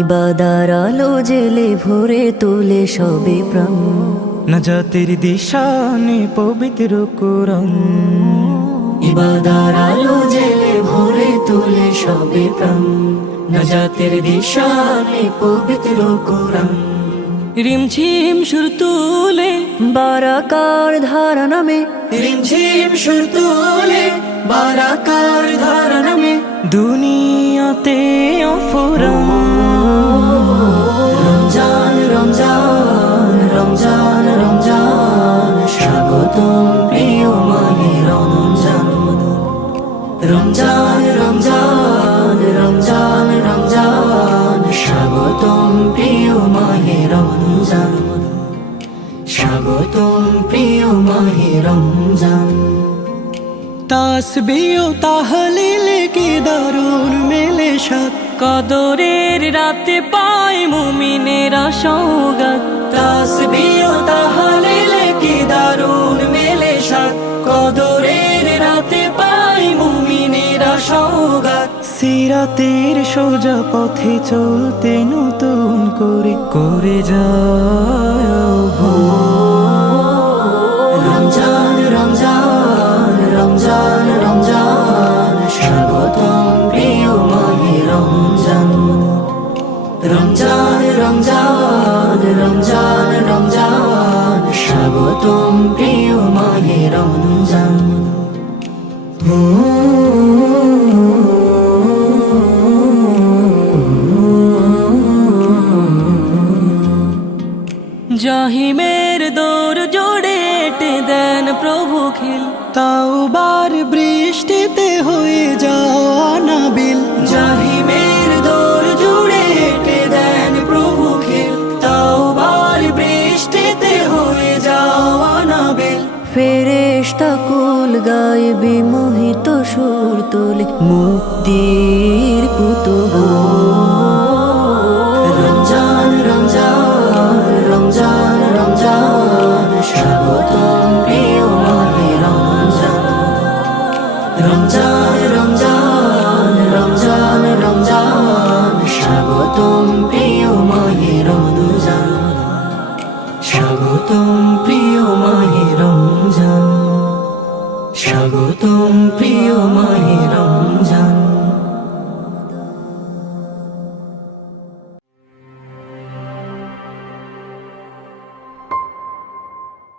ইবাদার আলো জেলে ভরে তোলে সবে প্রাণ, নাজাতের দিশানে পবিত্র কোরআন। ইবাদার আলো জেলে ভরে তোলে সবে প্রাণ, নাজাতের দিশানে পবিত্র কোরআন। রিমঝিম সুর তুলে বারাকার ধারা নামে, রিমঝিম সুর তুলে বারাকার ধারা নামে দুনিয়াতে অফুরান। রমজান রমজান রমজান রমজান, স্বাগতম প্রিয় মাহে রমজান। রমজান রমজান রমজান রমজান, স্বাগতম প্রিয় মাহে রমজান। স্বাগতম প্রিয় মাহে রমজান। তাসবিহ ও তাহলিলে কি দারুণ মেলে সাথ, কদরের রাতে পায় মুমিনেরা সওগাত। তাসবিহ ও তাহলিলে কি দারুণ মেলে সাথ, কদরের রাতে পায় মুমিনেরা সওগাত। সিরাতের সোজা পথে চলতে নতুন করে করে যায় রমজান রমজান রমজান রমজান, স্বাগতম প্রিয় মাহে রমজান। রমজান রমজান রমজান রমজান, স্বাগতম প্রিয় মাহে রমজান। জাহিমের দৌর জোড়ে এঁটে দেন প্রভু খিল, তাওবার বৃষ্টিতে হয়ে যাও আনাবিল। জাহিমের দৌর জুড়ে এঁটে দেন প্রভু খিল, তাওবার বৃষ্টিতে হয়ে যাও আনাবিল। ফেরেশতা কুল গায়ে বিমোহিত সুর তোলে মুক্তির পুতুল। রমজান রমজান রমজান রমজান, স্বাগতম প্রিয় মাহে রমজান। রমজান রমজান রমজান রমজান, স্বাগতম প্রিয় মাহে রমজান। স্বাগতম প্রিয় মাহে রমজান। স্বাগতম প্রিয়